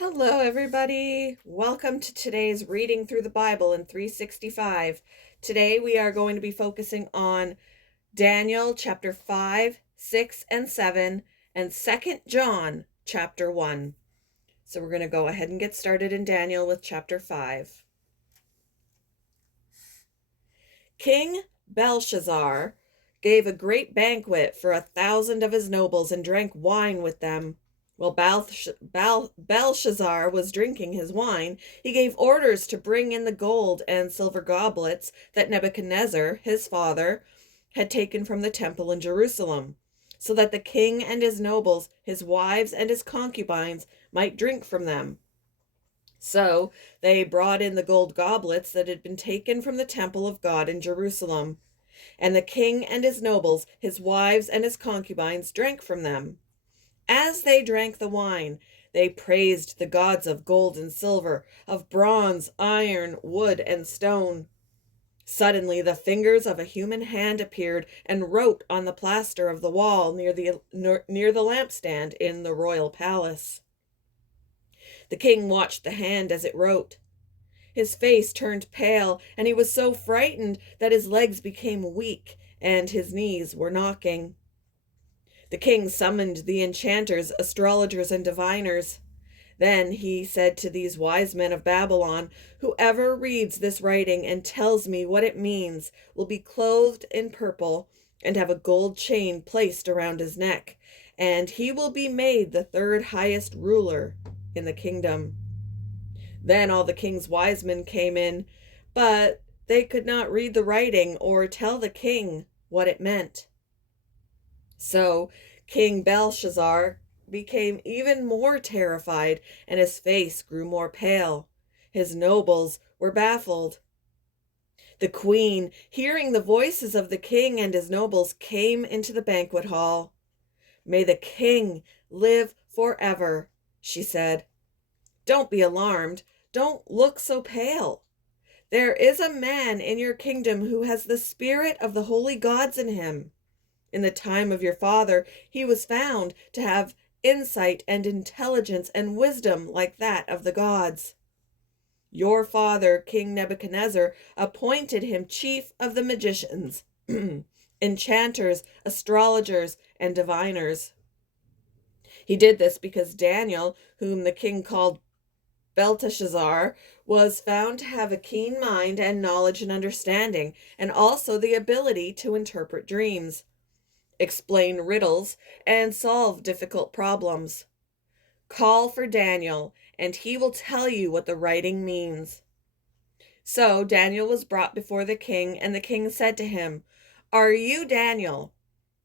Hello, everybody. Welcome to today's reading through the Bible in 365. Today we are going to be focusing on Daniel chapter 5, 6, and 7, and 2nd John chapter 1. So we're going to go ahead and get started in Daniel with chapter 5. King Belshazzar gave a great banquet for 1,000 of his nobles and drank wine with them. While Belshazzar was drinking his wine, he gave orders to bring in the gold and silver goblets that Nebuchadnezzar, his father, had taken from the temple in Jerusalem, so that the king and his nobles, his wives, and his concubines might drink from them. So they brought in the gold goblets that had been taken from the temple of God in Jerusalem, and the king and his nobles, his wives, and his concubines drank from them. As they drank the wine, they praised the gods of gold and silver, of bronze, iron, wood, and stone. Suddenly the fingers of a human hand appeared and wrote on the plaster of the wall near the lampstand in the royal palace. The king watched the hand as it wrote. His face turned pale, and he was so frightened that his legs became weak and his knees were knocking. The king summoned the enchanters, astrologers, and diviners. Then he said to these wise men of Babylon, "Whoever reads this writing and tells me what it means will be clothed in purple and have a gold chain placed around his neck, and he will be made the third highest ruler in the kingdom." Then all the king's wise men came in, but they could not read the writing or tell the king what it meant. So King Belshazzar became even more terrified, and his face grew more pale. His nobles were baffled. The queen, hearing the voices of the king and his nobles, came into the banquet hall. "May the king live forever," she said. "Don't be alarmed. Don't look so pale. There is a man in your kingdom who has the spirit of the holy gods in him. In the time of your father, he was found to have insight and intelligence and wisdom like that of the gods. Your father, King Nebuchadnezzar, appointed him chief of the magicians, enchanters, astrologers, and diviners. He did this because Daniel, whom the king called Belteshazzar, was found to have a keen mind and knowledge and understanding, and also the ability to interpret dreams, explain riddles, and solve difficult problems. Call for Daniel, and he will tell you what the writing means." So Daniel was brought before the king, and the king said to him, "Are you Daniel,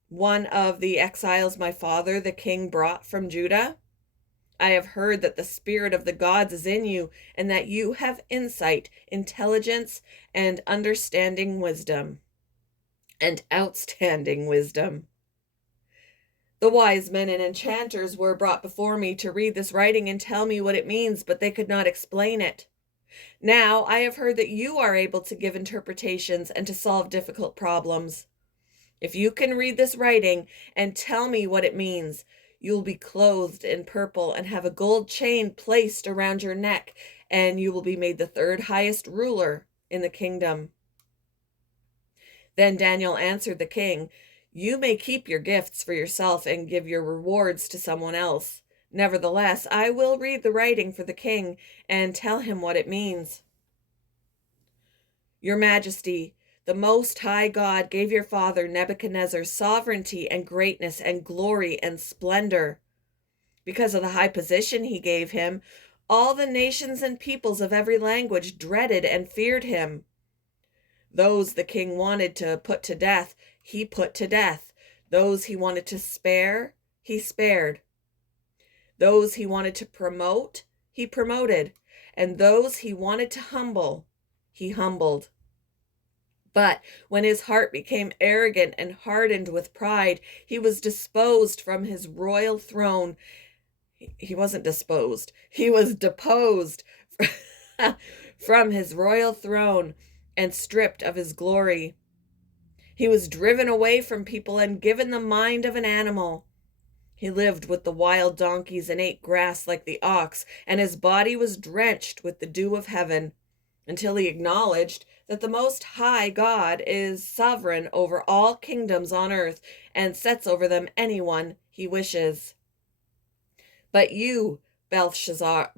one of the exiles my father the king brought from Judah? I have heard that the spirit of the gods is in you, and that you have insight, intelligence, and understanding wisdom, and outstanding wisdom." The wise men and enchanters were brought before me to read this writing and tell me what it means, but they could not explain it. Now I have heard that you are able to give interpretations and to solve difficult problems. If you can read this writing and tell me what it means, you will be clothed in purple and have a gold chain placed around your neck, and you will be made the third highest ruler in the kingdom. Then Daniel answered the king, "You may keep your gifts for yourself and give your rewards to someone else. Nevertheless, I will read the writing for the king and tell him what it means. Your Majesty, the Most High God gave your father Nebuchadnezzar sovereignty and greatness and glory and splendor. Because of the high position he gave him, all the nations and peoples of every language dreaded and feared him. Those the king wanted to put to death, he put to death. Those he wanted to spare, he spared. Those he wanted to promote, he promoted. And those he wanted to humble, he humbled. But when his heart became arrogant and hardened with pride, he was disposed from his royal throne. He wasn't disposed, he was deposed from his royal throne and stripped of his glory. He was driven away from people and given the mind of an animal. He lived with the wild donkeys and ate grass like the ox, and his body was drenched with the dew of heaven, until he acknowledged that the Most High God is sovereign over all kingdoms on earth and sets over them anyone he wishes. But you, Belshazzar,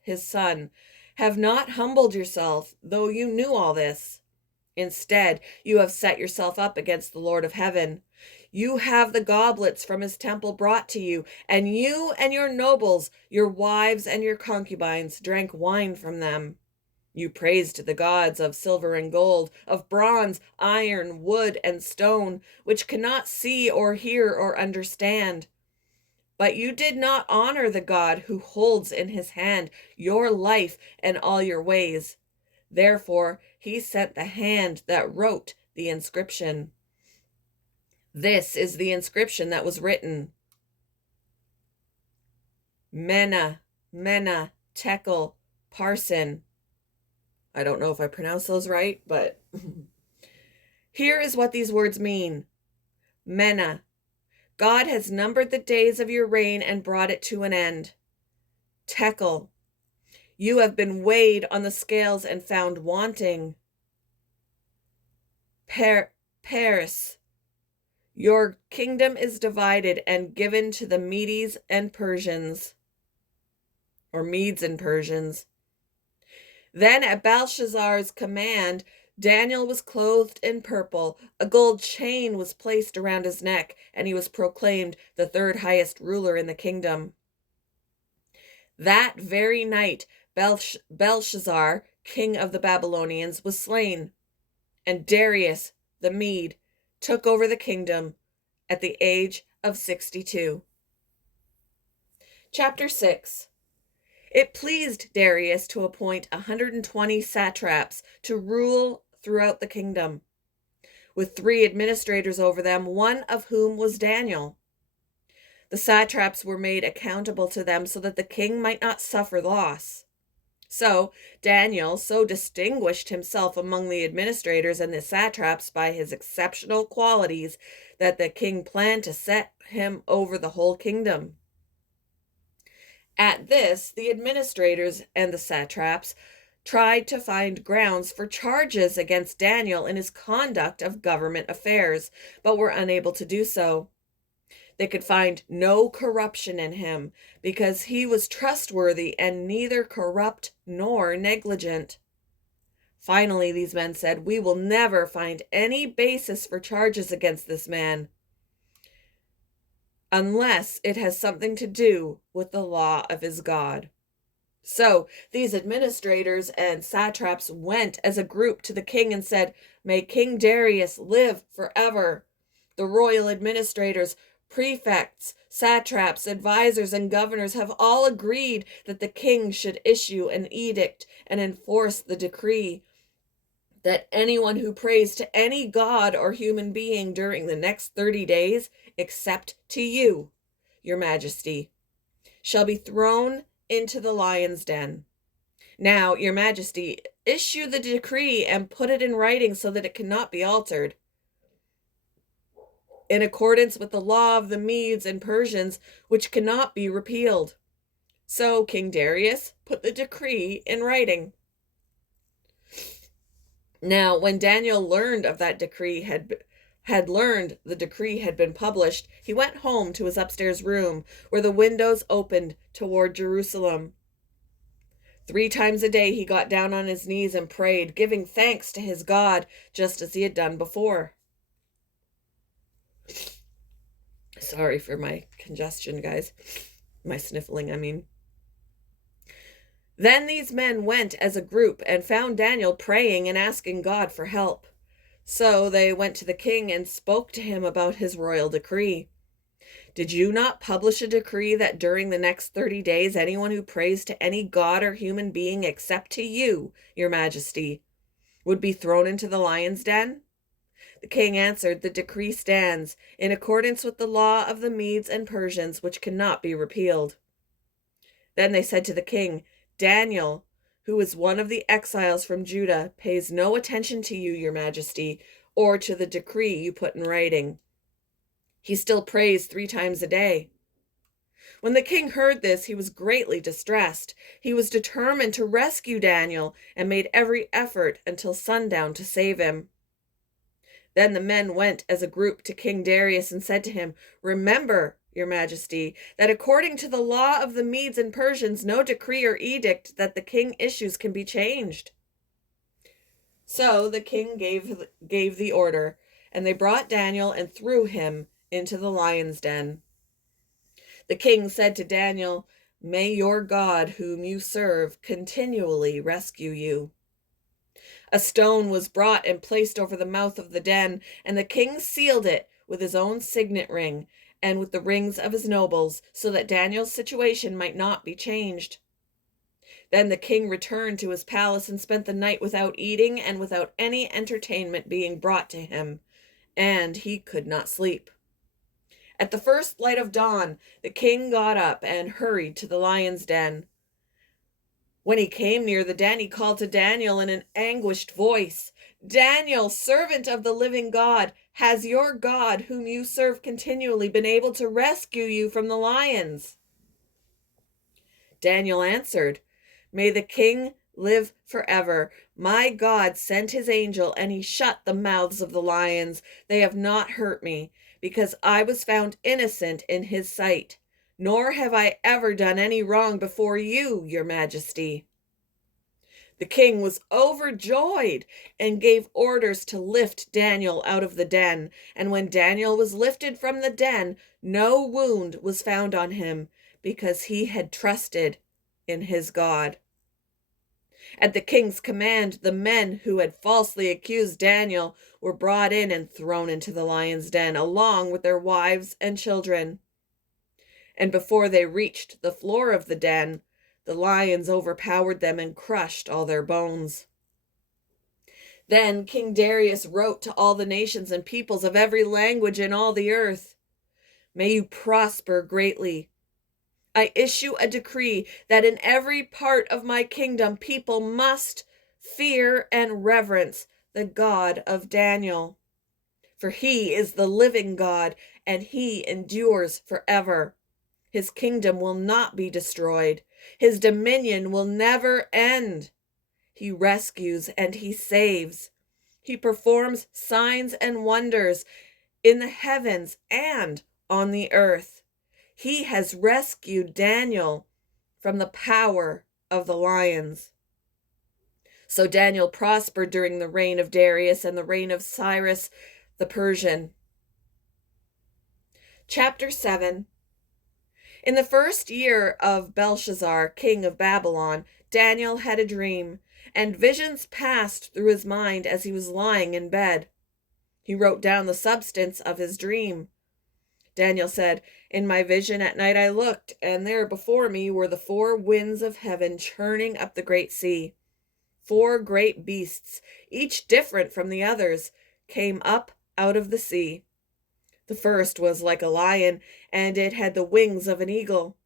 his son, have not humbled yourself, though you knew all this. Instead, you have set yourself up against the Lord of heaven. You have the goblets from his temple brought to you, and you and your nobles, your wives and your concubines drank wine from them. You praised the gods of silver and gold, of bronze, iron, wood, and stone, which cannot see or hear or understand. But you did not honor the God who holds in his hand your life and all your ways. Therefore, he sent the hand that wrote the inscription. This is the inscription that was written: Mene, Mene, Tekel, Parsin. I don't know if I pronounced those right, but here is what these words mean. Mene, God has numbered the days of your reign and brought it to an end. Tekel, you have been weighed on the scales and found wanting. Paris, your kingdom is divided and given to the Medes and Persians, or Medes and Persians. Then at Belshazzar's command, Daniel was clothed in purple, a gold chain was placed around his neck, and he was proclaimed the third highest ruler in the kingdom. That very night, Belshazzar, king of the Babylonians, was slain, and Darius the Mede took over the kingdom at the age of 62. Chapter 6. It pleased Darius to appoint 120 satraps to rule throughout the kingdom, with 3 administrators over them, one of whom was Daniel. The satraps were made accountable to them so that the king might not suffer loss. So Daniel so distinguished himself among the administrators and the satraps by his exceptional qualities that the king planned to set him over the whole kingdom. At this, the administrators and the satraps tried to find grounds for charges against Daniel in his conduct of government affairs, but were unable to do so. They could find no corruption in him because he was trustworthy and neither corrupt nor negligent. Finally, these men said, "We will never find any basis for charges against this man unless it has something to do with the law of his God." So these administrators and satraps went as a group to the king and said, "May King Darius live forever." The royal administrators, prefects, satraps, advisors, and governors have all agreed that the king should issue an edict and enforce the decree that anyone who prays to any god or human being during the next 30 days, except to you, your majesty, shall be thrown into the lion's den. Now, your majesty, issue the decree and put it in writing so that it cannot be altered, in accordance with the law of the Medes and Persians, which cannot be repealed. So King Darius put the decree in writing. Now, when Daniel learned of that decree the decree had been published, he went home to his upstairs room, where the windows opened toward Jerusalem. 3 times a day he got down on his knees and prayed, giving thanks to his God, just as he had done before. Sorry for my congestion, guys. My sniffling, I mean. Then these men went as a group and found Daniel praying and asking God for help. So they went to the king and spoke to him about his royal decree. "Did you not publish a decree that during the next 30 days, anyone who prays to any god or human being except to you, your majesty, would be thrown into the lion's den?" The king answered, "The decree stands, in accordance with the law of the Medes and Persians, which cannot be repealed." Then they said to the king, "Daniel, who is one of the exiles from Judah, pays no attention to you, your majesty, or to the decree you put in writing. He still prays 3 times a day. When the king heard this, he was greatly distressed. He was determined to rescue Daniel and made every effort until sundown to save him. Then the men went as a group to King Darius and said to him, "Remember, your majesty, that according to the law of the Medes and Persians, no decree or edict that the king issues can be changed." So the king gave the order, and they brought Daniel and threw him into the lion's den. The king said to Daniel, "May your God, whom you serve, continually rescue you." A stone was brought and placed over the mouth of the den, and the king sealed it with his own signet ring and with the rings of his nobles, so that Daniel's situation might not be changed. Then the king returned to his palace and spent the night without eating and without any entertainment being brought to him, and he could not sleep. At the first light of dawn, the king got up and hurried to the lion's den. When he came near the den, he called to Daniel in an anguished voice, "Daniel, servant of the living God, has your God, whom you serve continually, been able to rescue you from the lions?" Daniel answered, "May the king live forever. My God sent his angel, and he shut the mouths of the lions. They have not hurt me, because I was found innocent in his sight. Nor have I ever done any wrong before you, your majesty." The king was overjoyed and gave orders to lift Daniel out of the den. And when Daniel was lifted from the den, no wound was found on him, because he had trusted in his God. At the king's command, the men who had falsely accused Daniel were brought in and thrown into the lion's den, along with their wives and children. And before they reached the floor of the den, the lions overpowered them and crushed all their bones. Then King Darius wrote to all the nations and peoples of every language in all the earth, "May you prosper greatly. I issue a decree that in every part of my kingdom people must fear and reverence the God of Daniel. For he is the living God, and he endures forever. His kingdom will not be destroyed. His dominion will never end. He rescues and he saves. He performs signs and wonders in the heavens and on the earth. He has rescued Daniel from the power of the lions." So Daniel prospered during the reign of Darius and the reign of Cyrus the Persian. Chapter 7. In the first year of Belshazzar, king of Babylon, Daniel had a dream, and visions passed through his mind as he was lying in bed. He wrote down the substance of his dream. Daniel said, "In my vision at night I looked, and there before me were the 4 winds of heaven churning up the great sea. 4 great beasts, each different from the others, came up out of the sea. The first was like a lion, and it had the wings of an eagle.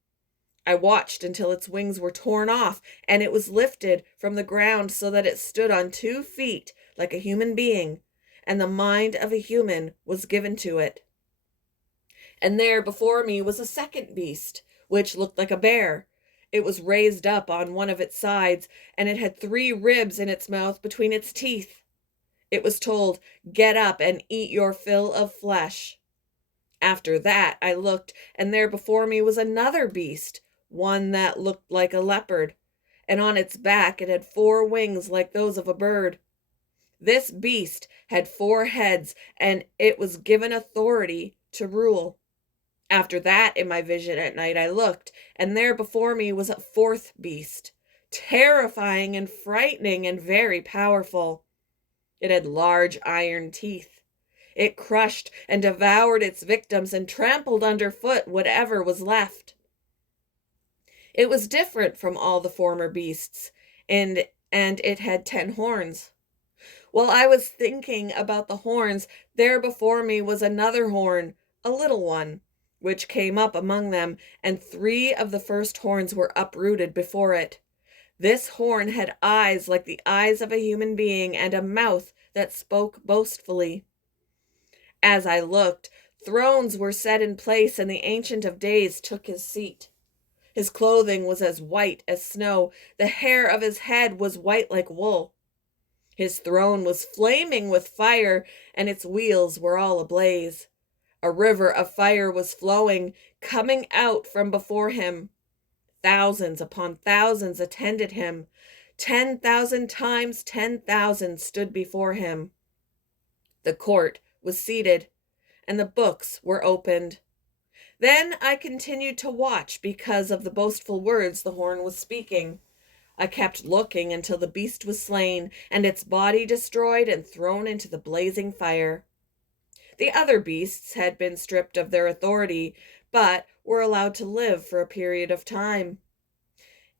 I watched until its wings were torn off, and it was lifted from the ground so that it stood on 2 feet like a human being, and the mind of a human was given to it. And there before me was a second beast, which looked like a bear. It was raised up on one of its sides, and it had 3 ribs in its mouth between its teeth. It was told, 'Get up and eat your fill of flesh.' After that I looked, and there before me was another beast, one that looked like a leopard, and on its back it had 4 wings like those of a bird. This beast had 4 heads, and it was given authority to rule. After that, in my vision at night, I looked, and there before me was a 4th beast, terrifying and frightening and very powerful. It had large iron teeth. It crushed and devoured its victims and trampled underfoot whatever was left. It was different from all the former beasts, and it had 10 horns. While I was thinking about the horns, there before me was another horn, a little one, which came up among them, and 3 of the first horns were uprooted before it. This horn had eyes like the eyes of a human being, and a mouth that spoke boastfully. As I looked, Thrones were set in place, and the Ancient of Days took his seat. His clothing was as white as snow. The hair of his head was white like wool. His throne was flaming with fire, and its wheels were all ablaze. A river of fire was flowing, coming out from before him. Thousands upon thousands attended him. 10,000 times 10,000 stood before him. The court was seated, and the books were opened. Then I continued to watch because of the boastful words the horn was speaking. I kept looking until the beast was slain, and its body destroyed and thrown into the blazing fire. The other beasts had been stripped of their authority, but were allowed to live for a period of time.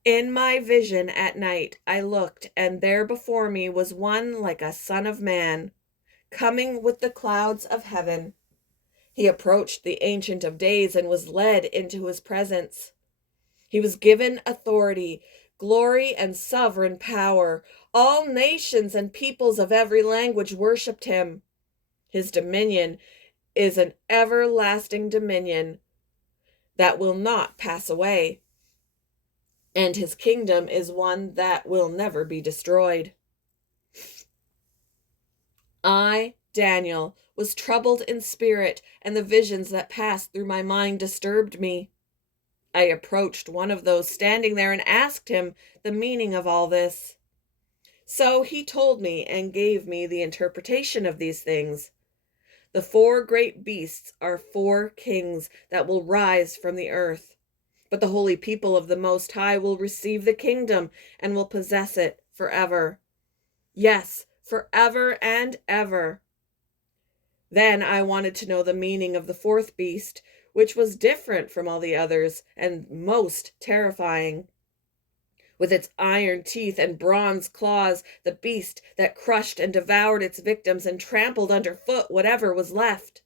In my vision at night I looked, and there before me was one like a son of man, coming with the clouds of heaven. He approached the Ancient of Days and was led into his presence. He was given authority, glory, and sovereign power. All nations and peoples of every language worshipped him. His dominion is an everlasting dominion that will not pass away, and his kingdom is one that will never be destroyed. I, Daniel, was troubled in spirit, and the visions that passed through my mind disturbed me. I approached one of those standing there and asked him the meaning of all this. So he told me and gave me the interpretation of these things. The 4 great beasts are 4 kings that will rise from the earth. But the holy people of the Most High will receive the kingdom and will possess it forever. Yes, forever and ever. Then I wanted to know the meaning of the 4th beast, which was different from all the others and most terrifying. With its iron teeth and bronze claws, the beast that crushed and devoured its victims and trampled underfoot whatever was left.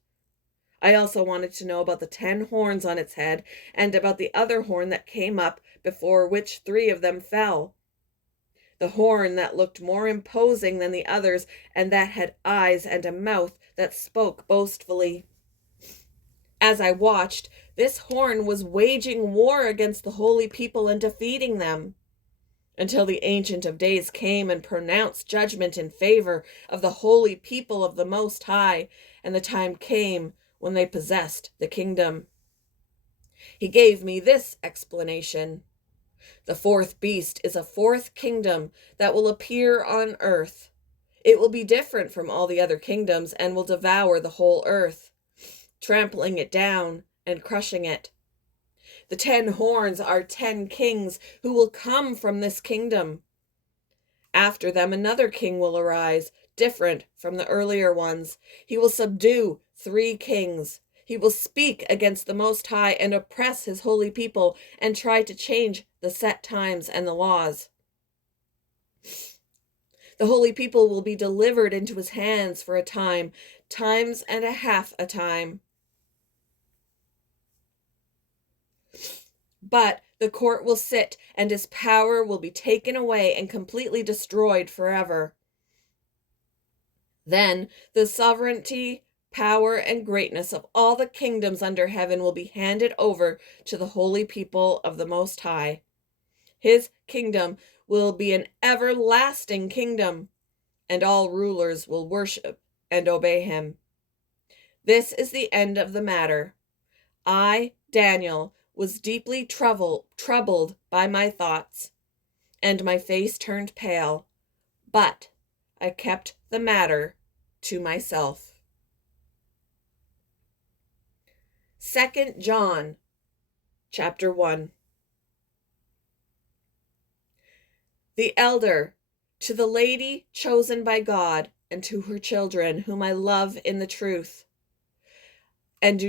I also wanted to know about the 10 horns on its head and about the other horn that came up, before which 3 of them fell. The horn that looked more imposing than the others, and that had eyes and a mouth that spoke boastfully. As I watched, this horn was waging war against the holy people and defeating them, until the Ancient of Days came and pronounced judgment in favor of the holy people of the Most High, and the time came when they possessed the kingdom. He gave me this explanation. The 4th beast is a 4th kingdom that will appear on earth. It will be different from all the other kingdoms and will devour the whole earth, trampling it down and crushing it. The 10 horns are 10 kings who will come from this kingdom. After them, another king will arise, different from the earlier ones. He will subdue 3 kings. He will speak against the Most High and oppress his holy people and try to change the set times and the laws. The holy people will be delivered into his hands for a time, times and a half a time. But the court will sit, and his power will be taken away and completely destroyed forever. Then the sovereignty, power, and greatness of all the kingdoms under heaven will be handed over to the holy people of the Most High. His kingdom will be an everlasting kingdom, and all rulers will worship and obey him. This is the end of the matter. I, Daniel, was deeply troubled by my thoughts, and my face turned pale, but I kept the matter to myself. 2 John, chapter 1. The elder, to the lady chosen by God, and to her children, whom I love in the truth, whom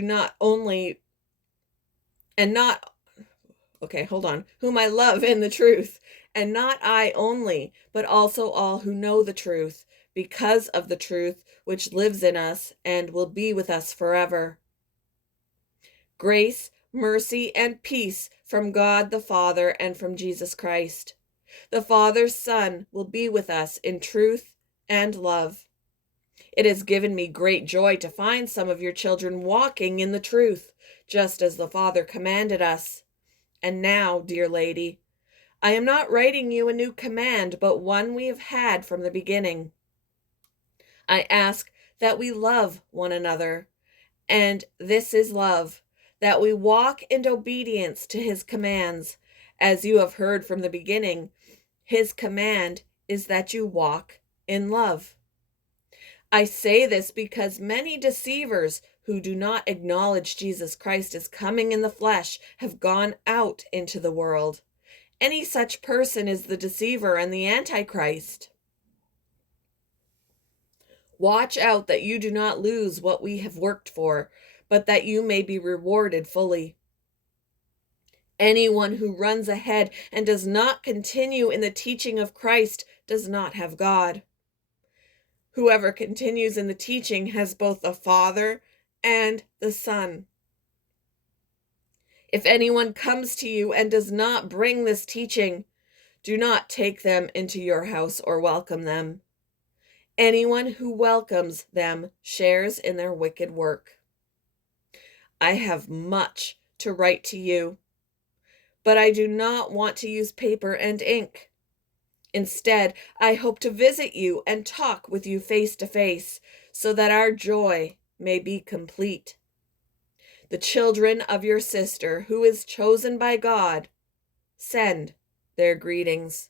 I love in the truth, and not I only, but also all who know the truth, because of the truth which lives in us and will be with us forever. Grace, mercy, and peace from God the Father and from Jesus Christ. The Father's Son will be with us in truth and love. It has given me great joy to find some of your children walking in the truth, just as the Father commanded us. And now, dear lady, I am not writing you a new command, but one we have had from the beginning. I ask that we love one another, and this is love, that we walk in obedience to his commands. As you have heard from the beginning, his command is that you walk in love. I say this because many deceivers who do not acknowledge Jesus Christ as coming in the flesh have gone out into the world. Any such person is the deceiver and the Antichrist. Watch out that you do not lose what we have worked for, but that you may be rewarded fully. Anyone who runs ahead and does not continue in the teaching of Christ does not have God. Whoever continues in the teaching has both the Father and the Son. If anyone comes to you and does not bring this teaching, do not take them into your house or welcome them. Anyone who welcomes them shares in their wicked work. I have much to write to you, but I do not want to use paper and ink. Instead, I hope to visit you and talk with you face to face, so that our joy may be complete. The children of your sister, who is chosen by God, send their greetings.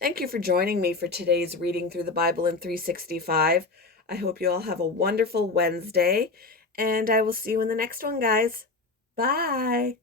Thank you for joining me for today's reading through the Bible in 365. I hope you all have a wonderful Wednesday, and I will see you in the next one, guys. Bye.